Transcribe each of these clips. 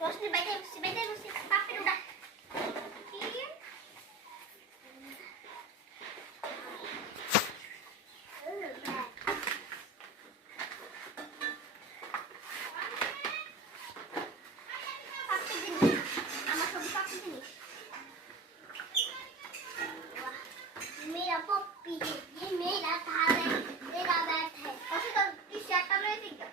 रोशनी बैठे रोशनी पापी उड़ा मेरा पप्पी ये मेरा थाल है मेरा बैट है ऐसे तो टी-शर्ट में ले गया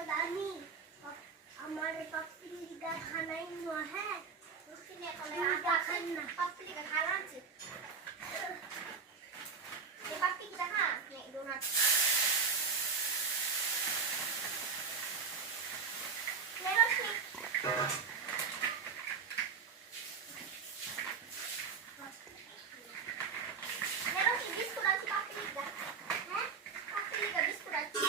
यारे हमारे पप्पी का खाना ही हुआ है उसके लिए खाना पप्पी का खाना है ये पप्पी की तरह नहीं डोनट ले लो इसमें ले लो कि बिस्कुट अच्छी पप्पी का है पप्पी का बिस्कुट अच्छी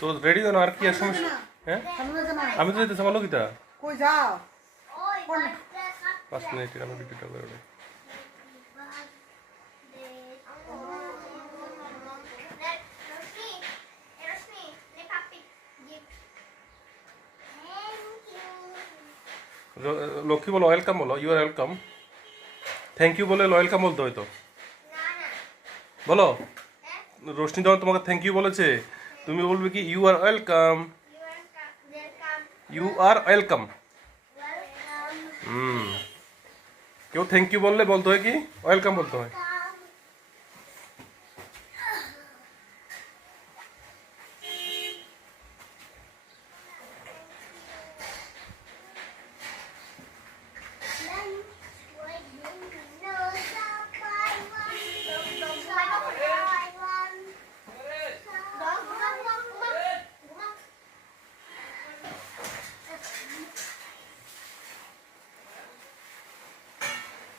তো রেডি তো না আর কি আর সমস্যা হ্যাঁ আমি তো যেতে আমার লোকিতা কই যাও 5 মিনিটের আমি ভিডিওটা করে দেব লক্ষ্মী বলো ওয়েলকাম বলো you are welcome thank you বলে ওয়েলকাম বলতে হয়তো বলো রোশনি যখন তোমাকে থ্যাংক ইউ বলেছে তুমি বলবে কি you are welcome you are welcome কেউ থ্যাংক ইউ বললে বলতে হয় কি ওয়েলকাম বলতে হয়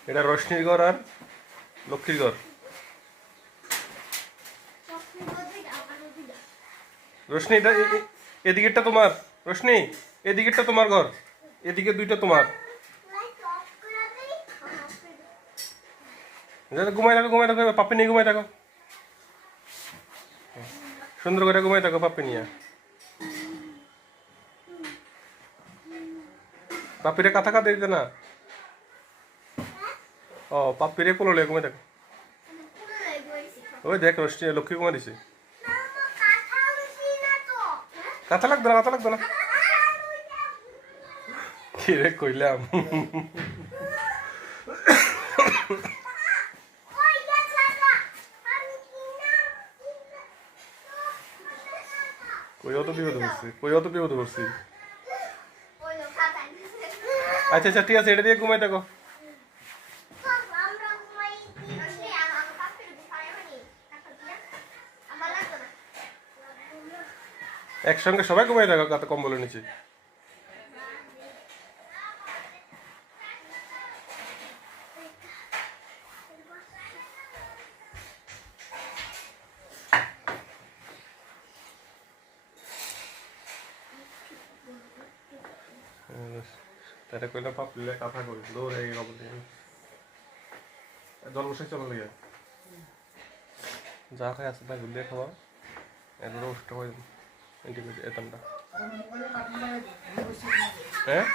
এটা রোশনির ঘর আর লক্ষ্মীর ঘর। রোশনি এটা এদিকেরটা তোমার, রোশনি এদিকেরটা তোমার ঘর, এদিকে দুইটা তোমার। ঘুমাই থাকো, ঘুমাই থাকো, পাপ্পি নিয়ে ঘুমাই থাকো, সুন্দর করে ঘুমাই থাকো পাপ্পি নিয়ে। পাপ্পিরে কাথা কাঁদে দিতে না। ও পাপ্পিরে কোলো লে ঘুমাই থাকো। ওই দেখ রোশনি লক্ষ্মী ঘুমা দিছে। কাঁথা লাগবে না, কাঁথা লাগবে না। কি রে কইলাম। কই অত বিপদ করছি, কই অত বিপদ করছি। আচ্ছা আচ্ছা ঠিক আছে, এটা দিয়ে ঘুমাই থাকো। একসঙ্গে সবাই ঘুমাই থাকো কাতে কম্বলের নিচে। তারা কইলাম পাপড়িলে কাঁথা করি দৌড়ে এই কবল দিয়ে জল বসে চলে গিয়ে যা খাই আসতে ঘুরলে খাওয়া এগুলো নষ্ট হয়ে এতামটা। হ্যাঁ